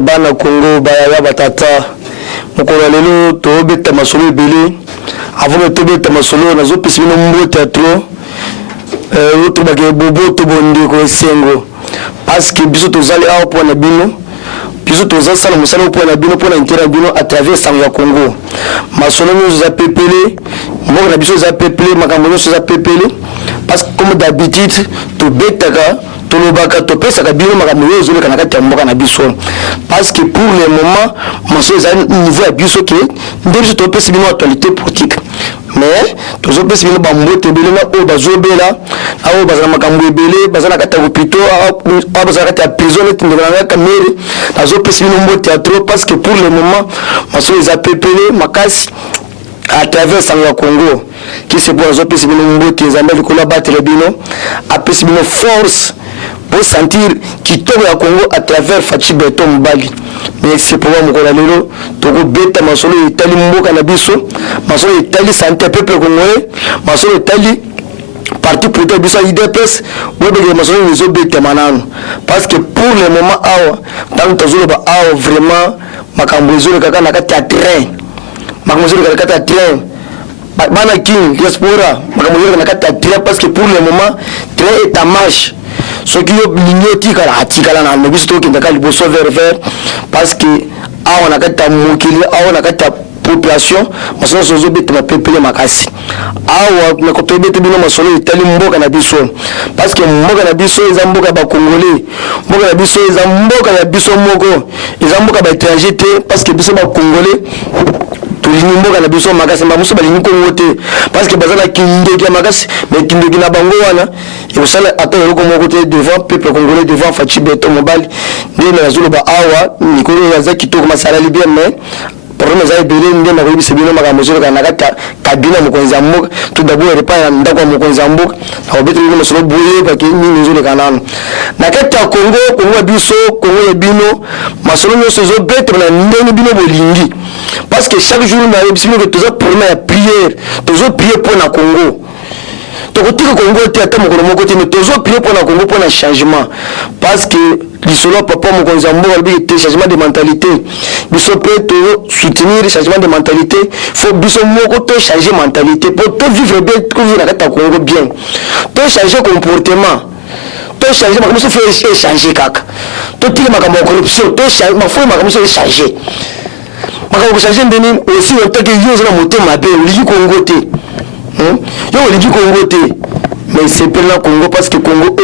bana Congo baya batata mokolo lelo to beta masolo ebele avant to beta masolo nazo pisino mbo théâtre to bake bobo to bonde ko sengo parce que biso to zali awo pona bino biso to za sala musala pona bino pona intérêt bino à travers Sangya Congo masolo nous za pepele mo na biso za pepele makambo nous za pepele parce que comme d'habitude to betaka tolobaka topesaka bino makambo oyo ezoleka na kati ya mboka na biso parce que pour le moment maso eza niveau ya biso ke nde biso topesi bino actualité politique mais tozopesi bino bambote ebele na oyo bazobela aoyo bazala makambo ebele baza na kati ya hôpitaux awa bazala kati ya prison neti ndeko na kaka mere nazopesi bino mbote ya trop parce que pour le moment maso eza pepele makasi à travers Sangya Congo qui se pour azopesi bino mbote ezamba likolo abattre bino apesi bino force pour sentir qui tombe à Congo à travers Fachi Beto Mbali. Mais c'est pour moi mon lelo toko beta masolo itali mboka na biso masolo itali santé peuple congolais masolo itali parti politique biso IDPS webege masolo les beta manano parce que pour le moment awa dans tozolo ba awa vraiment makambo ezolo kaka na kati ya terrain makambo ezolo kaka na terrain bana king diaspora makambo ezolo na kati ya terrain parce que pour le moment terrain est en marche ce qui est lignoti kala atikala na biso to kenda kali boso vers parce que a on a kata mokili a on a kata population masolo sozo bete ma pepele makasi awa na ko to bete bino masolo itali mboka na biso parce que mboka na biso eza mboka ba congolais mboka na biso eza mboka ya biso moko eza mboka ba étranger te parce que biso ba congolais tolini mboka na biso makasi bamuso balini Congo te parce que bazala kindeki ya makasi mais kindeki na bango wana et vous savez attendre le Congo côté devant peuple congolais devant Fachi Beto Mbali ndé na zolo ba awa nikolo ya za kitoko masala libia mais problème za ebele ndé na koyebisa bino makambo zolo kana kata kabina mokonzi mboka tout d'abord repas ya ndako mokonzi mboka na obeto bino solo boye ba ke ni zolo kana na kata Congo biso Congo ya bino masolo nyoso zo beto na ndeni bino bolingi parce que chaque jour na yebisimo que tous problème ya prière tous prier pour na Congo tokotika Congo te ata mokolo moko te mais tous prier pour na Congo pour na changement parce que lisolo papa mokonzi mboka lobi te changement de mentalité biso peut soutenir changement de mentalité faut biso moko to changer mentalité pour to vivre bien to vivre na Congo bien to changer comportement to changer makambo so fait changer kaka to tika makambo corruption to changer makambo so changer makambo changer ndeni aussi on teke yo na motema be ligi Congo te yo ligi Congo te mais c'est pour la Congo parce que Congo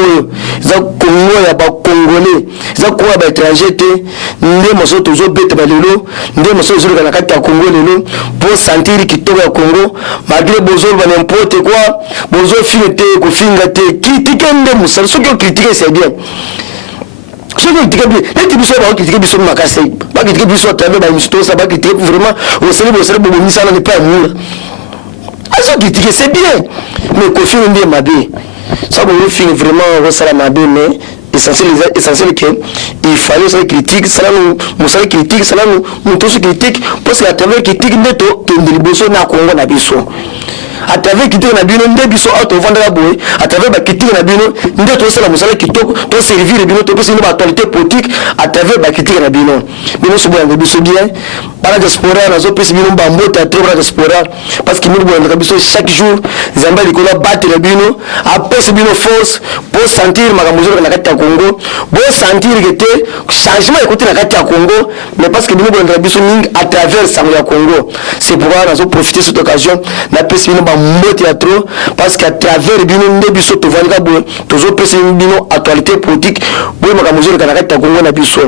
za Congo ya ba congolais za ko ba étranger te ndé moso tozo bete ba lelo ndé moso zo na kati ya Congo lelo pour sentir kitoko ya Congo malgré bozo ba n'importe quoi bozo finete ko finga te critiquer ndé musa so que critiquer c'est bien ce que critiquer bien les types sont critiquer biso makase ba critiquer biso à travers ba misto ça ba critiquer vraiment au célèbre bobo misa na pas amour aso critiquer c'est bien mais ko fin ndé mabe ça bon fin vraiment resala mabe mais essentiel que il fallait ça critique ça nous ça critique ça nous tous critique parce que à travers critique ndeto kendeli boso na Congo na biso à travers critique na bino nde biso auto vendre la boy à travers ba critique na bino ndeto ça la musala kitoko to servir bino to pesi ba actualité politique à travers ba critique na bino so bo biso bien para diaspora na zo pesi bino ba mbota trop diaspora parce que nous bo biso chaque jour zamba likola battre la bino a pesi bino force pour sentir makambo zo na kati ya Congo bo sentir que te changement écouter na kati ya Congo mais parce que bino bo biso ning à travers Sangya Congo c'est pourquoi na zo profiter cette occasion na pesi bino ba mbote ya trop parce qu'à travers bino nde biso to valika bo to zo pesi bino actualité politique bo makambo zo na kati ya Congo na biso.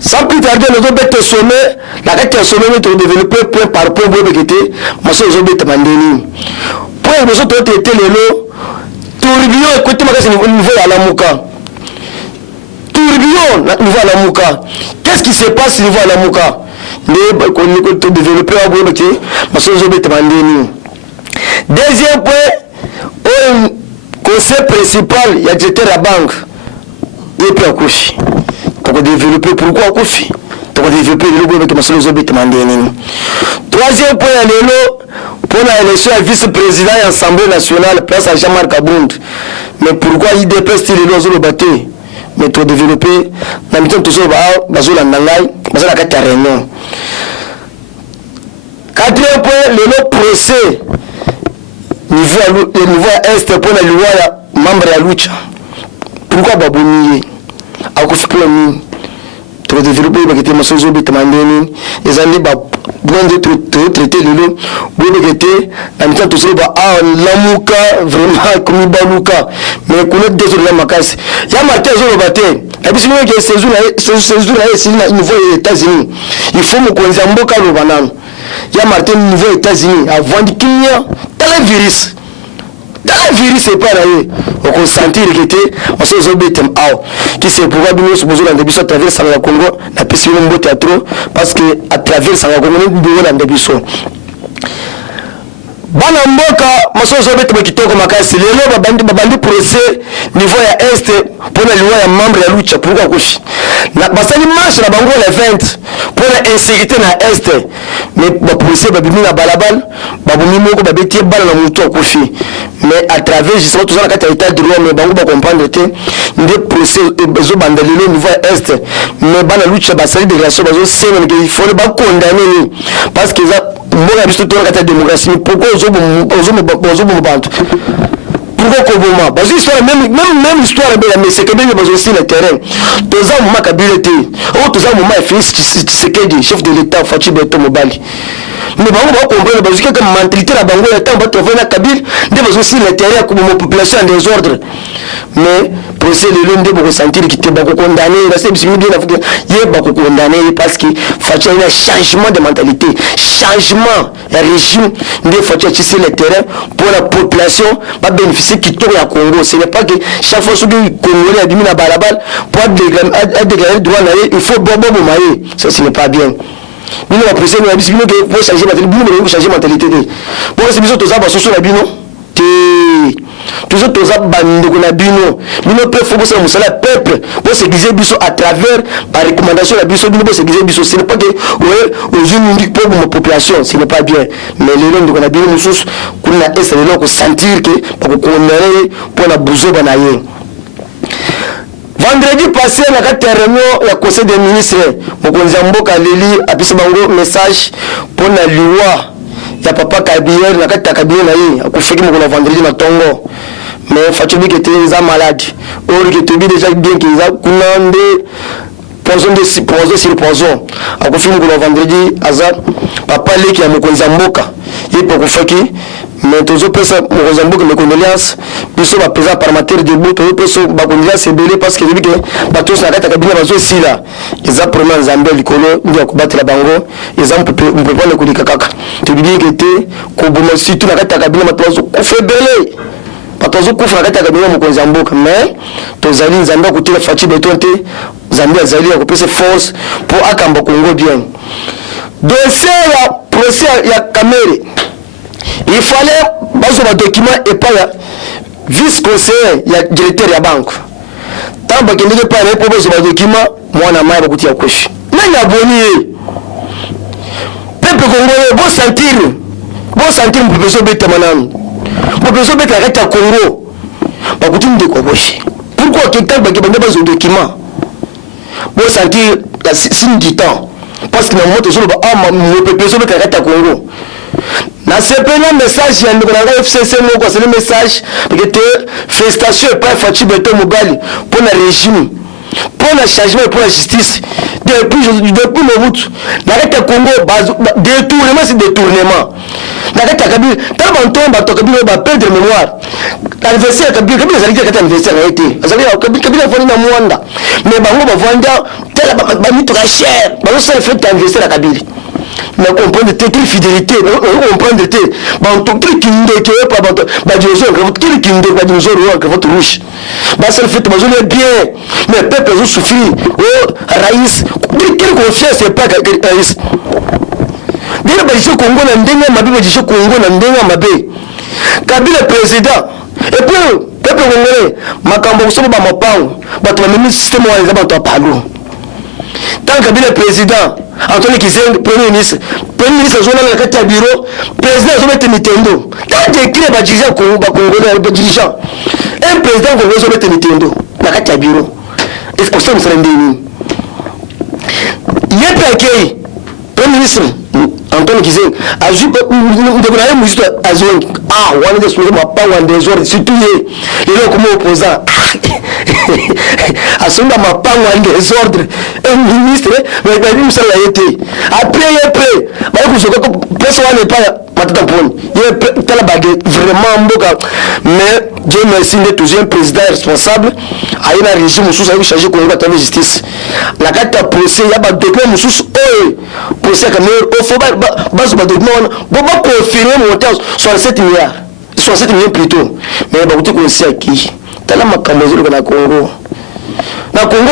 Sans plus tarder, nous avons été sommé, la carte sommet nous développer point par point pour béqueter, mais ça nous avons été mandéni. Point nous avons été les lots, tourbillon, écoutez moi c'est niveau à la mouka. Tourbillon, niveau à la mouka. Qu'est-ce qui se passe niveau à la mouka? Nous avons développé un point béqueter, mais ça nous avons été mandéni. Deuxième point, au conseil principal, il y a directeur à la banque, et puis à couche. Pour développer pourquoi Kofi pour développer le logo avec Masolo Zobe Tamandeni. Troisième point pour l'élection à vice-président et assemblée nationale place à Jean-Marc Abound. Mais pourquoi IDPS style le Zolo Baté mais trop développé na mitan to so bazola ndangai bazala kati ya réunion. Quatrième point, le procès niveau est pour la loi ya membre ya lucha. Pourquoi baboniye akufikira nini trop développé bakete masozo betamandeni ezali ba bon de traiter lelo bobekete na mitan to so lamuka vraiment comme baluka mais connaître des autres makasi ya martin zo robate et puis sinon que ces jours là c'est na niveau des États-Unis il faut me konza mboka lo banana ya martin niveau des États-Unis avant de Kenya tel virus c'est pas là on consentir que était on se zo betem out qui c'est pourquoi nous sommes besoin de biso à travers ça la Congo na pesi le mbote trop parce que à travers ça la Congo nous besoin de biso bana mboka masozo betu bakitoko makasi lelo babandi procès niveau ya est pour la loi ya membre ya lucha pourquoi kufi na basali marche na bango le 20 pour la insécurité na est mais ba procès babimi na balabal babumi moko babeti bala na muto kufi mais à travers justement tout ça na kata état de droit mais bango ba comprendre te ndé procès bezo bandalelo niveau ya est mais bana lucha basali délégation bazo sema que il faut ba condamner parce que ça mbona biso to na démocratie pourquoi ozo bantu pourquoi koboma parce que histoire même histoire mais c'est que bien besoin aussi le terrain toza mama kabilete o toza mama Félix Tshisekedi chef de l'état Fachi Beto Mobali mais bango ba comprendre parce que comme mentalité la bango ya temps ba trouver na Kabila de besoin aussi le terrain comme population en désordre mais procès le lundi pour sentir qu'il était beaucoup condamné la c'est bien africain il est beaucoup condamné parce que Fachi a un changement de mentalité changement de régime de Fachi sur le terrain pour la population va bénéficier qui tourne à Congo ce n'est pas que chaque fois que les Congolais abîment la balabal pour déclarer droit il faut bobo mailler ça ce n'est pas bien. Nous avons apprécié nous avons dit que pour changer mentalité nous devons changer mentalité pour c'est bizarre tous ça sur la bino toujours tous ça bandeko na bino peut faut que musala peuple pour se guiser biso à travers par recommandation la biso bino pour se guiser biso ce n'est pas que aux jeunes pour la population ce n'est pas bien mais les gens de na bino musus kuna essayer de sentir que pour condamner pour la bouzo banaye. Vendredi passé, la réunion du Conseil des ministres, Mokonzi Mboka Leli a pris un message pour la loi. Il y a papa Kabila, la carte Kabila, il a fait que vendredi dans Tongo. Mais Fatou qui était malade. Or, qui était déjà bien qu'il a coulé poison sur poison. A fait que vendredi, papa Leli qui a Mokonzi Mboka. Il peut faire que mais tous les personnes Mozambique mes condoléances biso ba présent par matière de bout tous les personnes ba condoléances c'est belé parce que depuis que ba tous na kata kabina bazo si là ils apprennent Zambie likolo ndio kubattre la bango ils ont peut pas le kulika kaka tu dis que te ko bomo si tu na kata kabina matozo kufe belé patozo kufa na kata kabina mo Mozambique mais tozali Zambie ko tira Fachi Beto te Zambie azali ko pesa force pour akamba Congo bien dossier ya procès ya Kamere. Il fallait bazo ba document et pas vice conseiller ya directeur ya banque. Tant ba kende pas na pour bazo ba document mwana mai ba kutia koshi. Nani aboni peuple congolais bon sentir pour besoin beta manam. Pour besoin beta reta Congo. Ba kutim de koshi. Pourquoi quelqu'un ba kende bazo document? Bon sentir la signe du temps parce que na moto zo ba mo besoin beta reta Congo. Na sepena message ya ndiko na FCC moko c'est le message que te félicitations par Fachi Beto Mobali pour le régime pour le changement et pour la justice depuis le route na reta Congo détournement c'est détournement na reta Kabila tant ba Kabila ba perdre mémoire l'anniversaire Kabila zali kata anniversaire a été azali Kabila foni na mwanda mais bango ba vanda tela ba mito ka cher ba so fait anniversaire à Kabila na comprendre toute fidélité na comprendre te ba to kindo ke pa ba diozo que votre kindo ba diozo que votre riche ba ça fait ba zone bien mais peuple zo souffrir oh raïs quelle confiance c'est pas raïs dina ba jisho Congo na ndenga mabe ba jisho Congo na ndenga mabe Kabila président et puis peuple congolais makambo so ba mapango ba to même système wa za ba to palo tant Kabila président Anthony Kizeng premier ministre zona na kati ya bureau président zo mette mitendo tant décret ba dirigeant Congo ba congolais ba dirigeant un président congolais zo mette mitendo na kati ya bureau est-ce que ça me dit il est plaqué premier ministre Antoine Kizeng a joué de la musique à jouer on est supposé pas on des ordres surtout les comme opposant à ce moment pas on des ordres un ministre mais il ça a été après bah que personne n'est pas matata poni il tala baguette vraiment mboka mais Dieu merci d'être toujours un président responsable a un régime sous ça il changer Congo à justice la carte procès il y a pas document sous procès comme il faut base de document bon confirmer montant 67 milliards 67 millions plutôt mais bah tu connais ça qui tala makambo zero na Congo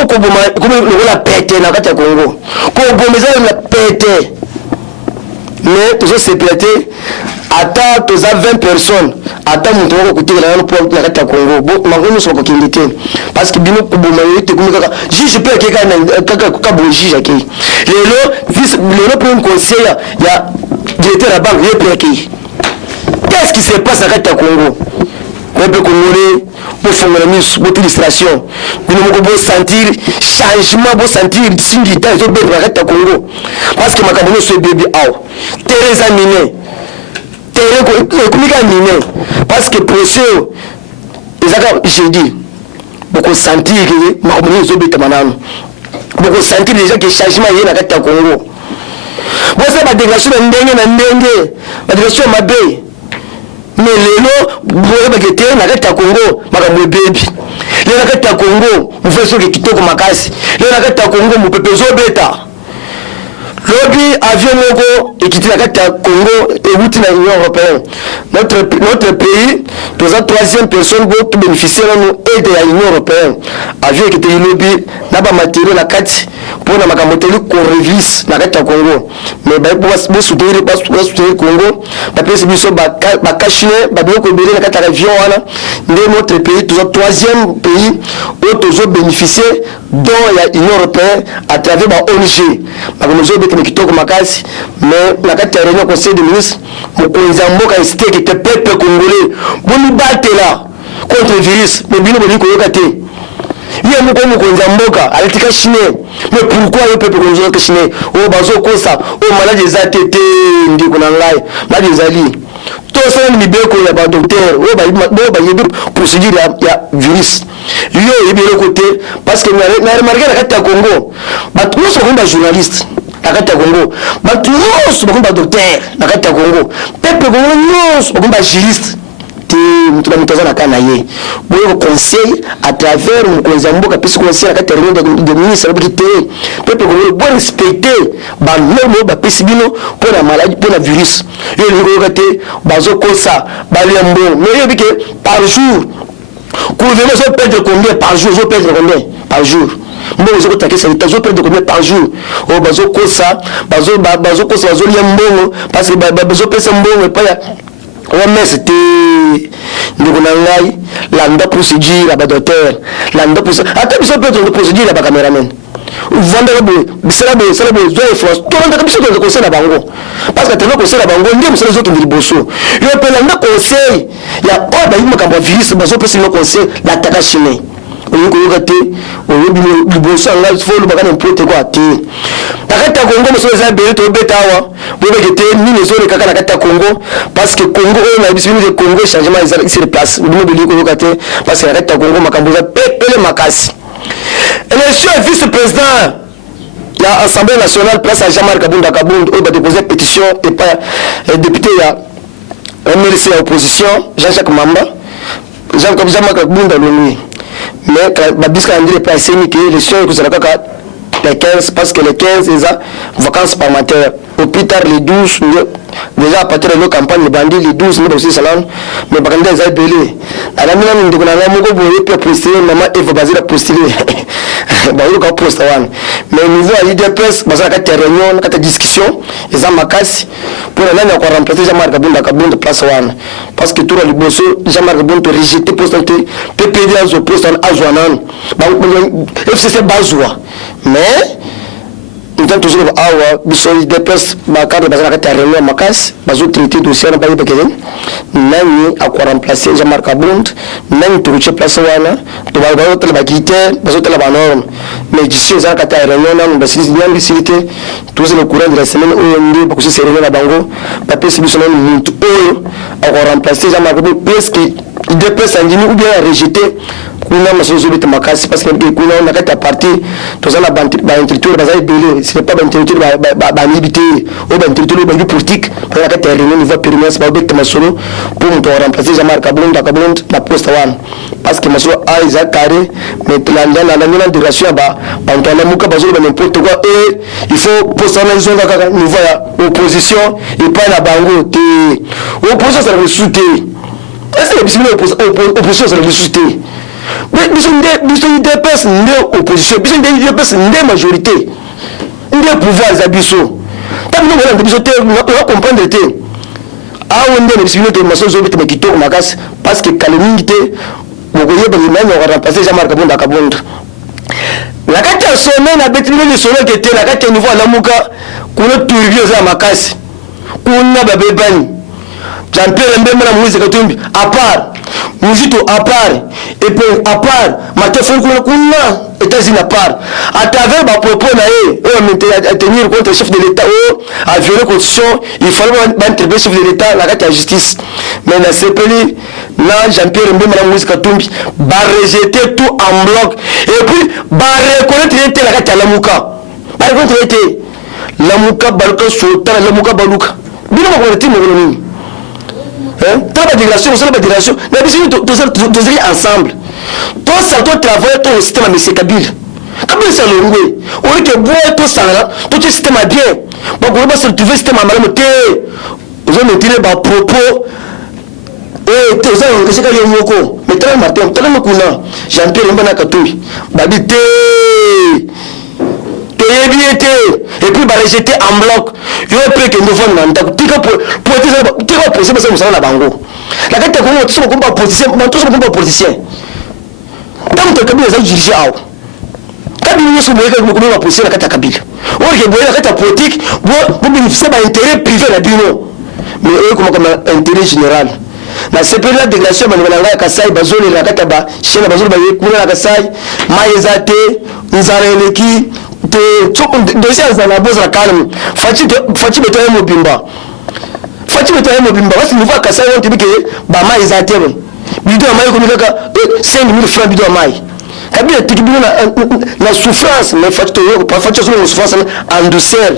comme la pété na carte Congo ko bomeza la pété mais tout ça c'est pété ata toza 20 personnes ata mutu wako kutikela pour la carte Congo bon mangono soko kindite parce que bino kuboma yote kumika juge peut kaka bo juge aki lelo pour un conseil ya directeur la banque yepeki qu'est-ce qui se passe à carte Congo on peut connaître pour faire une illustration bino moko bo sentir changement bo sentir singi ta zo be la carte Congo parce que makambo so bébé aw Teresa Miné parce que procès j'ai dit beaucoup sentir que ma communauté est beaucoup sentir déjà que changement est dans le Congo bon ça va dégagation na dégagation mabe mais lelo boye bagete na kata Congo makambo baby lelo na kata Congo mfeso ke kitoko makasi lelo na kata Congo mupepezo beta lobby avion moko ekiti na kati ya Congo et wuti na Union européenne notre pays nous a troisième personne pour bénéficier de l'aide de l'Union européenne avion ekiti lobby na ba matériel na kati pour na makamoteli ko release na kati ya Congo mais ba bo soutenir Congo ba pesi biso ba kashine ba biloko belé na kati ya avion wana ndé notre pays nous a troisième pays où nous bénéficier dont l'Union européenne à travers ba ONG ba kitoko makasi mais na kati ya réunion conseil des ministres mokonzi mboka esteke te peuple congolais boni batela contre virus mais bino boni koyoka te ye mokonzi mboka alitika chine mais pourquoi le peuple congolais que chine o bazo kosa o malade za tete ndiko na ngai malade zali to ça ni beko ya ba docteur o ba yebi procédure ya virus yo yebi le côté parce que na remarquer na kati ya Congo ba tous sont journalistes na kati ya Congo batu nyonso bakomba docteur na kati ya Congo peuple congolais nyonso bakomba juriste te mutu na mutaza na kana ye boyo conseil à travers mokonzi mboka pesi conseil na kati ya réunion de ministre ba kité peuple congolais bon respecter ba norme ba pesi bino pour la maladie pour la virus yo ni ko kate bazo kosa ba lembo mais yo bike par jour gouvernement zo perdre combien par jour zo perdre combien par jour mbongo zoko taker ça tazo perdre combien par jour o bazo kosa bazo liambongo parce que bazo pesa mbongo pa ya on met c'était ndiko na ngai landa procédure à ba docteur landa procédure ata biso peut procédure à ba cameraman vendre bo bisala bo zo force to landa biso to conseil na bango parce que tellement conseil na bango ndiye musala zo to liboso yo pe landa conseil ya o ba yima kamba virus bazo pesa no conseil la taka chine oyo ko te oyo liboso nga folo bakana mpote kwa te takata Congo musala za bele to betawa bo bekete ni les zones kaka na kata Congo parce que Congo on a bisimi de Congo changement ils se déplacent bo beli ko kate parce que kata Congo makambo za pele makasi élection vice-président la Assemblée nationale place à Jean-Marc Kabunda on va déposer pétition et pas député ya MLC à opposition Jean-Jacques Mamba Jean-Marc Kabunda lui mais Babisca André pas séni que l'élection que ça kaka les 15 parce que les 15 ils ont vacances parlementaires au plus tard les 12 déjà à partir de nos campagnes les bandits les 12 mais aussi salon mais par contre ils ont belé à la mina ndiko na moko boye pour postuler maman Eva Bazira postuler ba yo ka poste wan mais niveau à l'IDPS bazaka kata réunion kata discussion ils ont makasi pour nani à remplacer Jean-Marc Kabunda place wan parce que tout le liboso Jean-Marc Kabunda rejeté poste PPD azo poste azwanan ba FCC bazwa mais maintenant toujours awa biso déplace ba cadre bazana kata réunion makas bazo traiter dossier na baye bekele nani akwa remplacer Jean-Marc Abond nani turuche place wana to ba bazo tele ba quitter bazo tele ba norme mais d'ici za kata réunion na mbasi nyambi silité tous le courant de la semaine o ndi ba kusi réunion na bango ba pesi biso na muntu oyo akwa remplacer Jean-Marc Abond presque il déplace andini ou bien rejeter kuna masozo bita makasi parce que kuna on a kata parti tous na ba intellectuel bazai belé ce n'est pas ba intellectuel ba milité ou ba intellectuel ba politique pour la kata réunion niveau permanence ba bita masolo pour me remplacer Jean-Marc Abond na poste one parce que masolo a isa carré mais la direction ba ntona muka bazolo ba n'importe quoi et il faut poster na zone kaka niveau ya opposition et pas la bango te opposition ça le soutien est-ce que opposition ça le soutien mais biso dépasse une opposition biso dépasse une majorité une pouvoir za biso tant que nous biso te on va comprendre te a on est biso te maso zo bit makito makas parce que kalemingite bokoye ba imani on va remplacer Jean-Marc Abond la kata sommet na betile le sommet que te la kata niveau la muka kuna turibio za makasi kuna babebani Jean-Pierre Mbembe na Moïse Katumbi à part Mujito à part et puis à part Matefon kuna États-Unis à part à travers ma propos na à tenir contre le chef de l'État à violer la constitution il fallait interpeller le chef de l'État la justice mais na CPL na Jean-Pierre Mbembe na Moïse Katumbi ba rejeter tout en bloc et puis ba reconnaître la kata la muka ba reconnaître la muka baluka sota la muka baluka bino ko retenir ngoloni la délégation, la tous ensemble. Tout ça, tout travail, tout le système à M. Kabila. Kabila, c'est le roué. On dit que tout ça, tout le système a bien. Bon, on va se retrouver le système à mal. Vous avez tiré par propos. Et tout ça, on sait qu'il y a un mot. Mais très matin, très matin, Jean-Pierre Mbana Katumbi. Babité. Et puis bah rejeter en bloc yo après que nous vont dans tika pour ça la bango la carte comme tout ça comme politicien tout ça comme politicien donc tu Kabila ça diriger à Kabila nous sommes comme la politicien la carte Kabila on que boire la carte politique pour bénéficier d'un intérêt privé la bino mais eux comme intérêt général na CPL la délégation bananga kasai bazoli la carte ba chena bazoli ba kuna la kasai maezate nzareleki dossier za la boza calme fachi beto ya mobimba parce que nous voit que ça on te dit que ba mai za tebe bido mai ko mikaka 5000 francs bido mai kabila tikibino na souffrance mais fachi to sur souffrance en douceur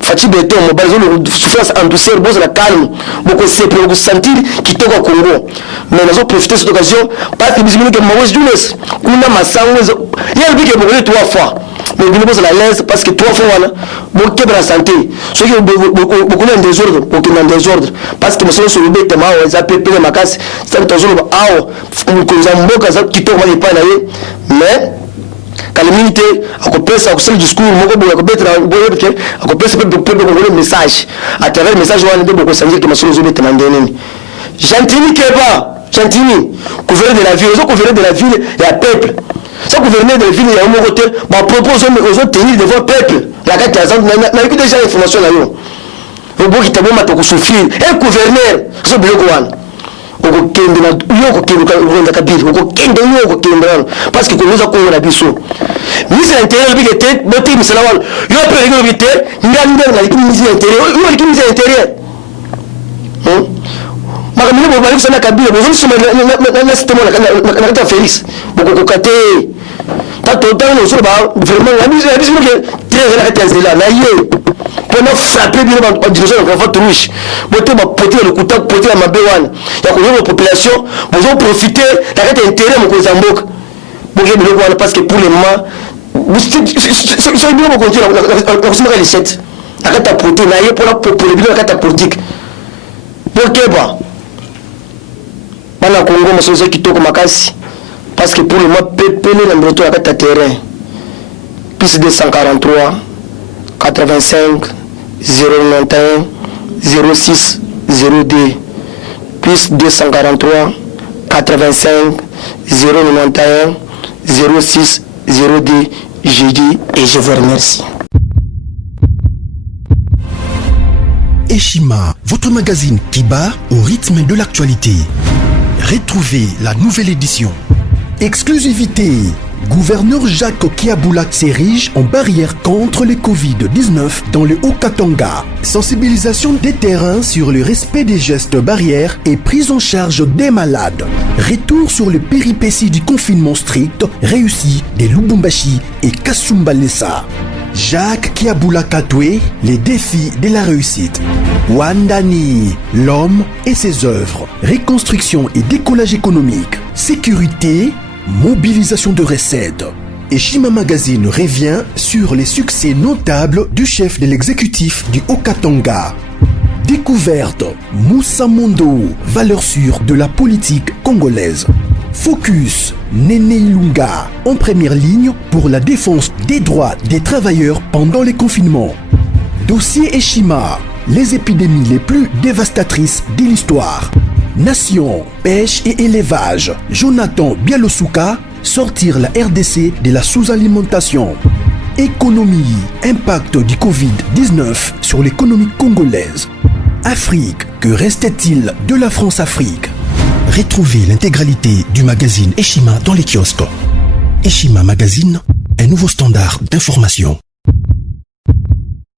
fachi beto mobile zone souffrance en douceur boza calme beaucoup c'est pour sentir kitoko Congo mais nous avons profité de cette occasion parce que bizimino que Maurice Jules kuna masango yel bike beaucoup trois fois mais vous ne la l'aise parce que trois fois voilà beaucoup de la santé ceux qui beaucoup de désordre beaucoup de désordre parce que monsieur sur le bête ma on a pépé ma casse c'est toujours ah on kozamboka za kitoko mali pa na ye mais kalimité akopesa kusema discours moko boya kobetra boya ke akopesa pe le message à travers le message wana ndebo ko sanje ke monsieur zo bête mandeni Gentini Gentini gouverneur de la ville gouverneur de la ville et à peuple. Ça gouverneur de la ville, il y a un côté, ma propose aux autres tenir devant le peuple. La carte n'a eu déjà l'information là-haut. Au bout qui t'a bon, tu souffrir. Un gouverneur, c'est le Gowan. Parce que nous avons la biso. Mise à l'intérieur, il était, beauté, mais c'est la wall. Il y a plus de régularité, il y a une mise à l'intérieur. Il y a une mise à l'intérieur. Makamini bobali kusana Kabila bozo soma na système na Félix boko kate tato tano sur ba vraiment la mise que très la kate zela na yé pour nous frapper bien en direction de la rouge boté ba poter le couteau poter la mabewan ya ko la population bozo profiter la kate intérêt mo ko zamboka boke bilo wana parce que pour le moment c'est bien ko continuer la kusema les 7 la kate poter na yé pour le bilo la kate politique pour que ba Bana Congo masozo kitoko makasi parce que pour le mois pépélé na mroto ya kata terrain plus 243 85 091 06 02 plus 243 85 091 06 02 je dis et je vous remercie. Eshima, votre magazine qui bat au rythme de l'actualité. Retrouvez la nouvelle édition. Exclusivité. Gouverneur Jacques Kiaboula s'érige en barrière contre le Covid-19 dans le Haut-Katanga. Sensibilisation des terrains sur le respect des gestes barrières et prise en charge des malades. Retour sur les péripéties du confinement strict réussi de Lubumbashi et Kasumbalesa. Jacques Kiaboula Katwe, les défis de la réussite. Wandani, l'homme et ses œuvres. Reconstruction et décollage économique. Sécurité, mobilisation de recettes. Eshima Magazine revient sur les succès notables du chef de l'exécutif du Haut-Katanga. Découverte, Moussa Mondo, valeur sûre de la politique congolaise. Focus, Néné Ilunga, en première ligne pour la défense des droits des travailleurs pendant les confinements. Dossier Eshima, les épidémies les plus dévastatrices de l'histoire. Nation, pêche et élevage, Jonathan Bialosuka, sortir la RDC de la sous-alimentation. Économie, impact du Covid-19 sur l'économie congolaise. Afrique, que restait-il de la France-Afrique? Retrouvez l'intégralité du magazine Eshima dans les kiosques. Eshima Magazine, un nouveau standard d'information.